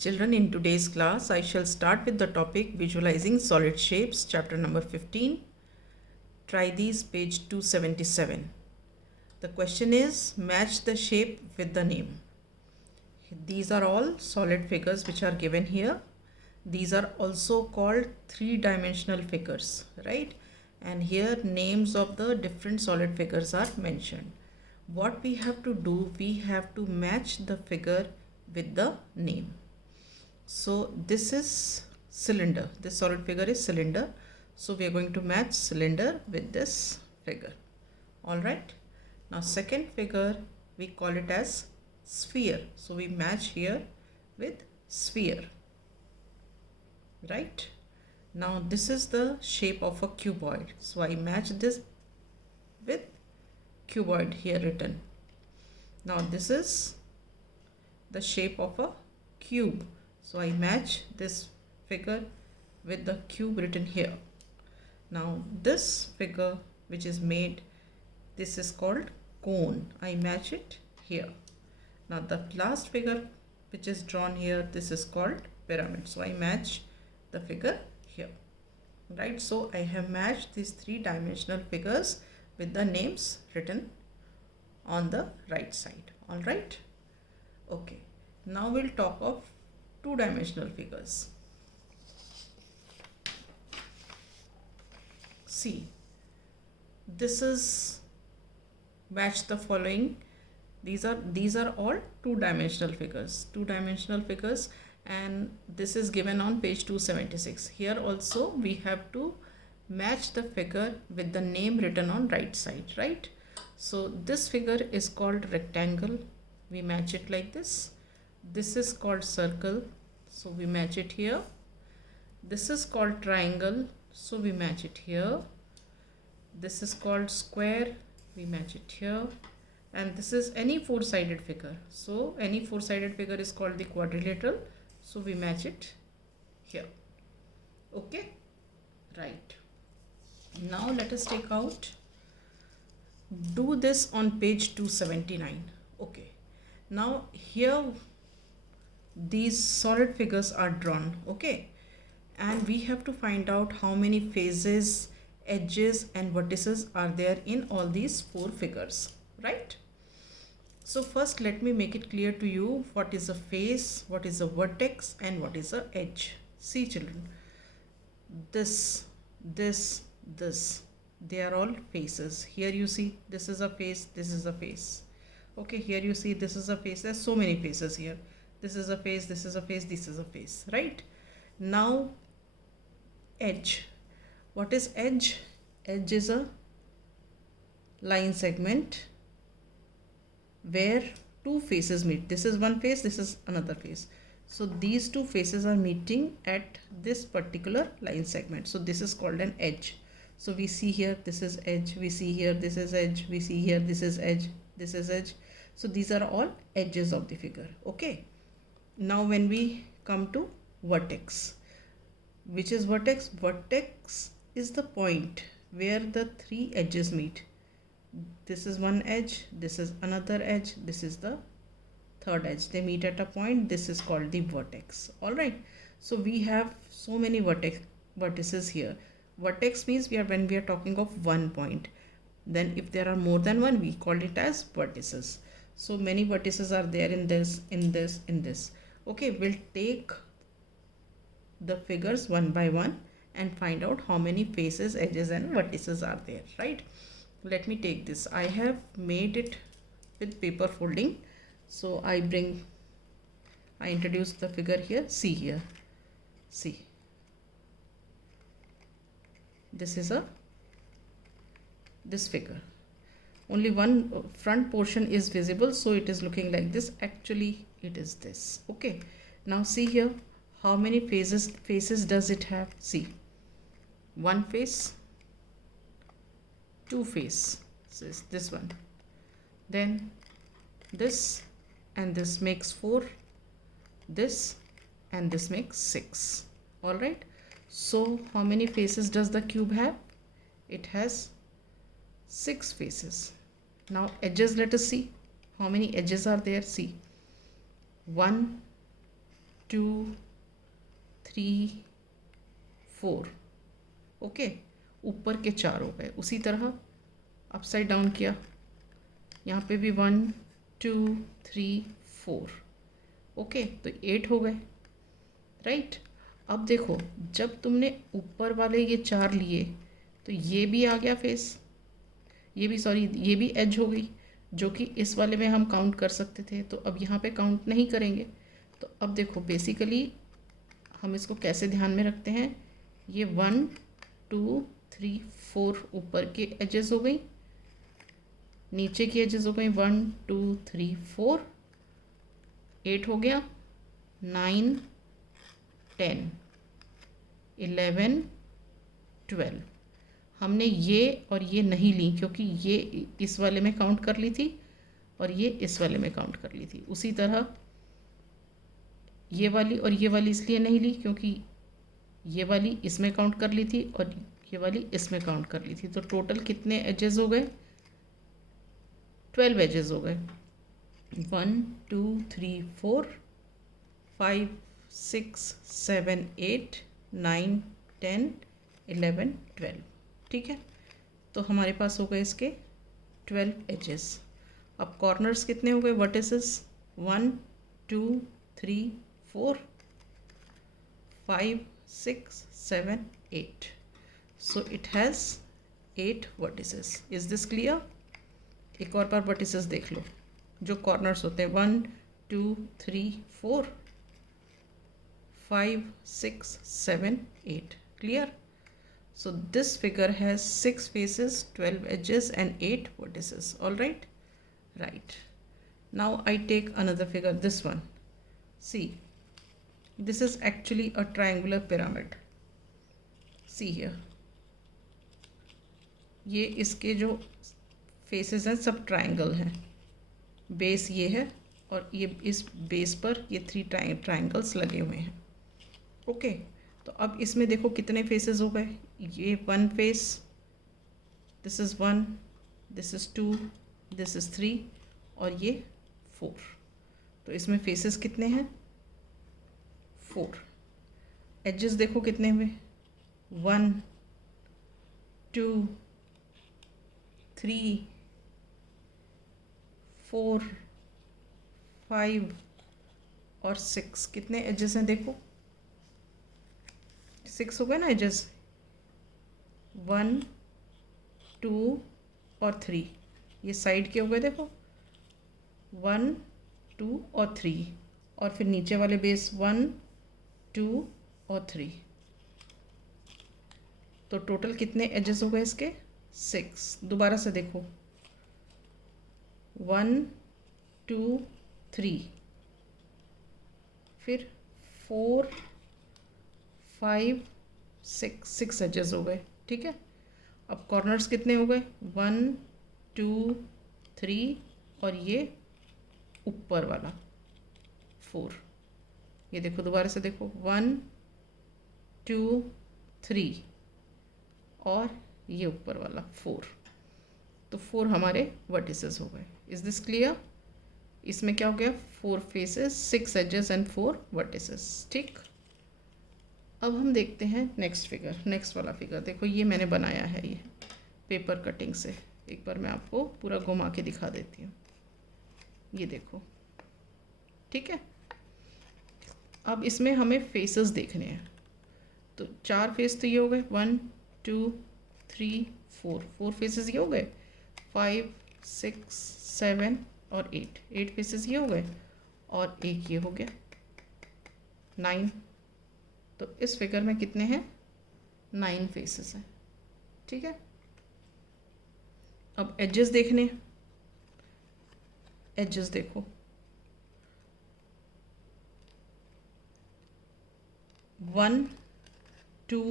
Children, in today's class, I shall start with the topic Visualizing Solid Shapes, chapter number 15. Try these, page 277. The question is, match the shape with the name. These are all solid figures which are given here. These are also called three-dimensional figures, right? And here names of the different solid figures are mentioned. What we have to do, we have to match the figure with the name. So this is cylinder. This solid figure is cylinder. So we are going to match cylinder with this figure. Alright. Now second figure, we call it as sphere. So we match here with sphere. Right. Now this is the shape of a cuboid. So I match this with cuboid here written. Now this is the shape of a cube. So I match this figure with the cube written here. Now this figure which is made, this is called cone. I match it here. Now the last figure which is drawn here, this is called pyramid. So I match the figure here. Right. So I have matched these three-dimensional figures with the names written on the right side. Alright. Okay. Now we'll talk of two-dimensional figures. See, this is match the following. These are all two-dimensional figures. Two-dimensional figures, and this is given on page 276. Here also we have to match the figure with the name written on right side, right? So this figure is called rectangle. We match it like this. This is called circle, so we match it here. This is called triangle, so we match it here. This is called square, we match it here. And this is any four-sided figure. So any four-sided figure is called the quadrilateral, so we match it here. Okay, right. Now let us take out, do this on page 279. Okay, now here these solid figures are drawn, okay, and we have to find out how many phases, edges and vertices are there in all these four figures, right? So first let me make it clear to you what is a face, what is a vertex and what is a edge. See children, this, they are all faces. Here you see this is a face, this is a face. Okay, here you see this is a face. There's so many faces here. This is a face, this is a face, this is a face, right? Now edge. What is edge? Edge is a line segment where two faces meet. This is one face, this is another face. So these two faces are meeting at this particular line segment. So this is called an edge. So we see here this is edge, we see here this is edge, we see here this is edge, this is edge. So these are all edges of the figure. Okay. Now when we come to vertex, which is vertex? Vertex is the point where the three edges meet. This is one edge, this is another edge, this is the third edge. They meet at a point. This is called the vertex. Alright. So we have so many vertices here. Vertex means when we are talking of one point. Then if there are more than one, we call it as vertices. So many vertices are there in this, in this, in this. Okay, we'll take the figures one by one and find out how many faces, edges and vertices are there, right? Let me take this. I have made it with paper folding. So I introduce the figure here. See here. See. This is this figure. Only one front portion is visible, so it is looking like this. Actually, it is this. Okay. Now see here. How many faces does it have? See. One face. Two face. This one. Then this and this makes 4. This and this makes 6. Alright. So how many faces does the cube have? It has 6 faces. Now edges, let us see. How many edges are there? See. 1, 2 3 4। Okay, ऊपर के 4 हो गए। उसी तरह upside down किया, यहाँ पे भी 1 2 3 4। ओके, तो 8 हो गए, राइट। अब देखो, जब तुमने ऊपर वाले ये 4 लिए तो ये भी आ गया फेस, ये भी सॉरी ये भी एज हो गई, जो कि इस वाले में हम काउंट कर सकते थे। तो अब यहाँ पे काउंट नहीं करेंगे। तो अब देखो, बेसिकली हम इसको कैसे ध्यान में रखते हैं, ये 1 2 3 4 ऊपर के एजेस हो गई, नीचे की एजेस हो गई 1 2 3 4, 8 हो गया, 9 10 11 12। हमने ये और ये नहीं ली क्योंकि ये इस वाले में काउंट कर ली थी और ये इस वाले में काउंट कर ली थी। उसी तरह ये वाली और ये वाली इसलिए नहीं ली क्योंकि ये वाली इसमें काउंट कर ली थी और ये वाली इसमें काउंट कर ली थी। तो टोटल कितने एजेस हो गए, 12 एजेस हो गए। 1 2 3 4 5 6 7 8 9 10 11 12। ठीक है, तो हमारे पास हो गए इसके 12 एजेस। अब कॉर्नर्स कितने हो गए, vertices 1 2 3 4 5 6 7 8। So it has 8 vertices. Is this clear? एक और बार वर्टिसेस देख लो, जो कॉर्नर्स होते हैं 1 2 3 4 5 6 7 8। Clear? So this figure has 6 faces, 12 edges and 8 vertices. All right? Right. Now I take another figure, this one. See, this is actually a triangular pyramid. See here. ये इसके जो faces हैं सब triangle हैं. Base ये है और ये इस base पर ये 3 triangles लगे हुए हैं. Okay. तो अब इसमें देखो कितने फेसेस हो गए, ये 1 face, this is 1, this is 2, this is 3 और ये 4। तो इसमें फेसेस कितने हैं, 4। एजेस देखो कितने हुए, 1 2 3 4 5 और 6। कितने एजेस हैं देखो, 6 हो गए ना एजेस, 1 2 और 3। ये साइड के हो गए देखो, 1 2 और 3 और फिर नीचे वाले बेस 1 2 और 3। तो टोटल कितने एजेस हो गए इसके, 6। दोबारा से देखो, 1 2 3 फिर 4 5 6 एजेस हो गए। ठीक है, अब कॉर्नर्स कितने हो गए, 1 2 3 और ये ऊपर वाला 4। ये देखो दोबारा से देखो, 1 2 3 और ये ऊपर वाला 4। तो 4 हमारे वर्टिसेस हो गए। Is this clear? इसमें क्या हो गया, 4 फेसेस, 6 एजेस एंड 4 वर्टिसेस। ठीक, अब हम देखते हैं नेक्स्ट फिगर। नेक्स्ट वाला फिगर देखो, ये मैंने बनाया है ये पेपर कटिंग से। एक बार मैं आपको पूरा घुमा के दिखा देती हूँ, ये देखो। ठीक है, अब इसमें हमें फेसेस देखने हैं। तो 4 फेस तो ये हो गए, 1 2 3 4, 4 फेसेस ये हो गए, 5 6 7 और 8 फेसेस ये हो गए और एक ये हो गया 9। तो इस फिगर में कितने हैं, 9 फेसेस हैं। ठीक है, अब एजेस देखने, एजेस देखो, 1 2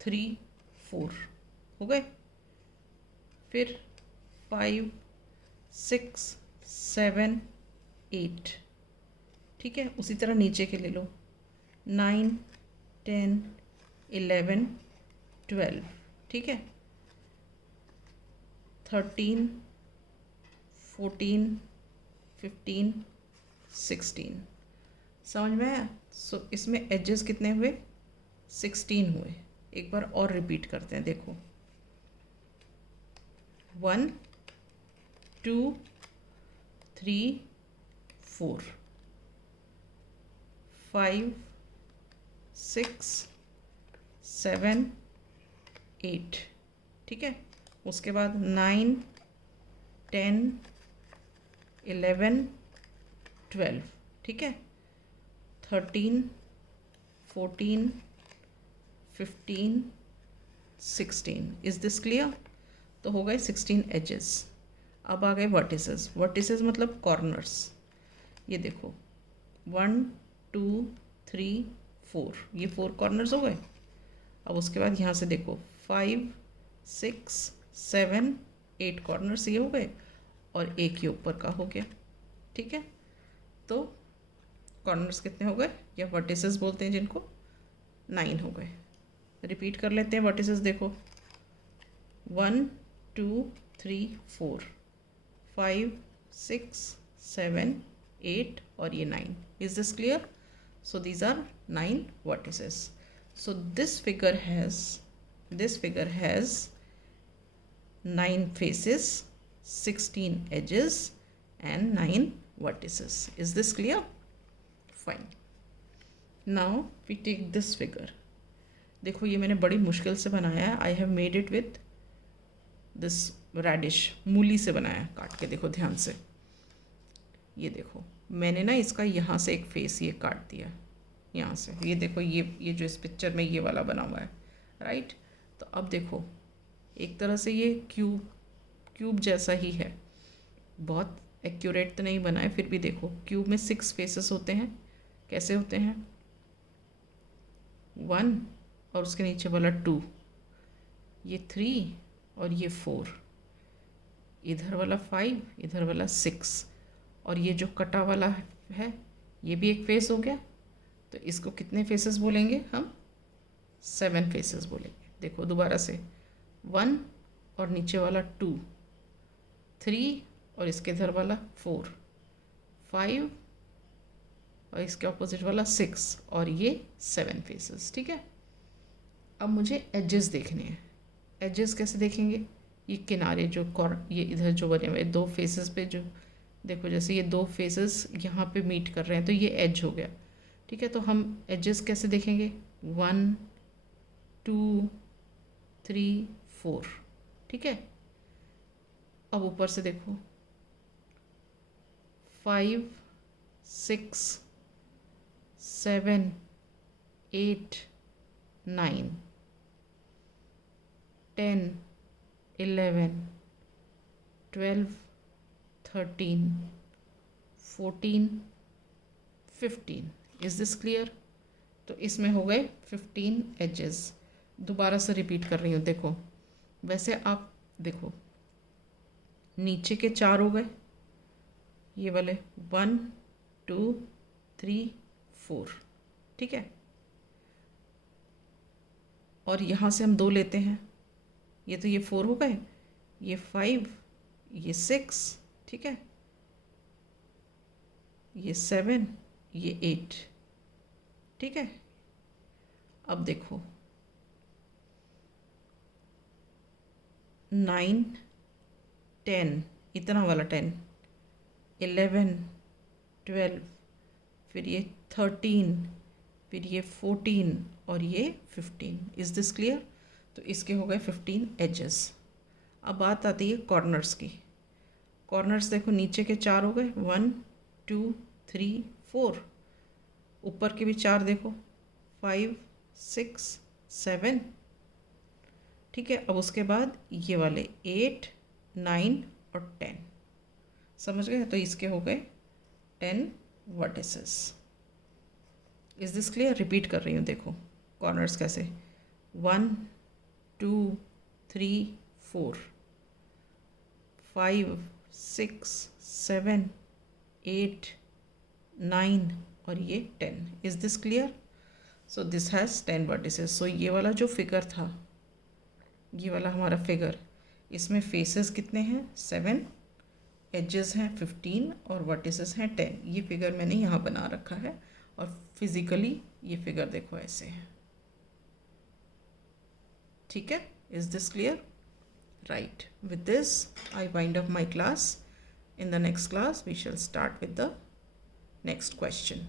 3 4 हो गए, फिर 5 6 7 8। ठीक है, उसी तरह नीचे के ले लो, 9 10 11 12। ठीक है, 13 14 15 16 समझ में आया? सो इसमें एजेस कितने हुए? 16 हुए। एक बार और रिपीट करते हैं, देखो 1 2 3 4 5 6 7 8, ठीक है। उसके बाद 9 10 11 12, ठीक है। 13 14 15 16, इज़ दिस क्लियर? तो हो गए 16 एजेस। अब आ गए वर्टिसेस। वर्टिसेस मतलब कॉर्नर्स। ये देखो 1 2 3 4, ये 4 कॉर्नर्स हो गए। अब उसके बाद यहाँ से देखो 5 6 7 8 कॉर्नर्स ये हो गए, और एक ये ऊपर का हो गया, ठीक है। तो कॉर्नर्स कितने हो गए, या वर्टिसेस बोलते हैं जिनको, 9 हो गए। रिपीट कर लेते हैं वर्टिसेस, देखो 1 2 3 4 5 6 7 8 और ये 9, is this clear? So these are 9 vertices. So this figure has 9 faces, 16 edges and 9 vertices. Is this clear? Fine. Now we take this figure. देखो ये मैंने बड़ी मुश्किल से बनाया है। I have made it with this radish, मूली से बनाया है काट के। देखो ध्यान से, ये देखो मैंने ना इसका यहाँ से एक फेस ये काट दिया, यहाँ से। ये देखो ये जो इस पिक्चर में ये वाला बना हुआ है, राइट। तो अब देखो एक तरह से ये क्यूब जैसा ही है, बहुत एक्यूरेट तो नहीं बना है, फिर भी देखो क्यूब में 6 फेसेस होते हैं। कैसे होते हैं? 1 और उसके नीचे वाला 2, ये 3 और ये 4, इधर वाला 5, इधर वाला 6, और ये जो कटा वाला है ये भी एक फेस हो गया। तो इसको कितने फेसेस बोलेंगे हम? 7 फेसेस बोलेंगे। देखो दोबारा से 1 और नीचे वाला 2, 3 और इसके इधर वाला 4, 5 और इसके ऑपोजिट वाला 6 और ये 7 फेसेस, ठीक है। अब मुझे एजेस देखने हैं। एजेस कैसे देखेंगे? ये किनारे जो ये इधर जो बने हुए 2 फेसेस पे, जो देखो जैसे ये 2 फेसेस यहाँ पे मीट कर रहे हैं तो ये एज हो गया, ठीक है। तो हम एजेस कैसे देखेंगे? 1 2 3 4, ठीक है। अब ऊपर से देखो 5 6 7 8 9 10 11 12 13 14 15, इज़ दिस क्लियर? तो इसमें हो गए 15 एजेस। दोबारा से रिपीट कर रही हूँ, देखो वैसे आप देखो नीचे के 4 हो गए, ये वाले 1 2 3 4, ठीक है। और यहाँ से हम 2 लेते हैं, ये तो ये 4 हो गए, ये 5, ये 6, ठीक है, ये 7, ये 8, ठीक है। अब देखो 9 10, इतना वाला 10, 11 12, फिर ये 13, फिर ये 14 और ये 15, इज़ दिस क्लियर? तो इसके हो गए 15 एजेस। अब बात आती है कॉर्नर्स की। कॉर्नर्स देखो नीचे के 4 हो गए, 1 2 3 4, ऊपर के भी 4 देखो 5 6 7, ठीक है। अब उसके बाद ये वाले 8 9 और 10, समझ गए? तो इसके हो गए 10 vertices. Is this clear? Repeat कर रही हूँ, देखो कॉर्नर्स कैसे, 1 2 3 4 5 6 7 8 9 और ये 10, is this clear? So this has 10 vertices. So ये वाला जो फिगर था, ये वाला हमारा फिगर, इसमें फेसेस कितने हैं? 7, एजेस हैं 15 और वर्टिसेस हैं 10। ये फिगर मैंने यहाँ बना रखा है और फिजिकली ये फिगर देखो ऐसे है, ठीक है. Is this clear? Right. With this, I wind up my class. In the next class, we shall start with the next question.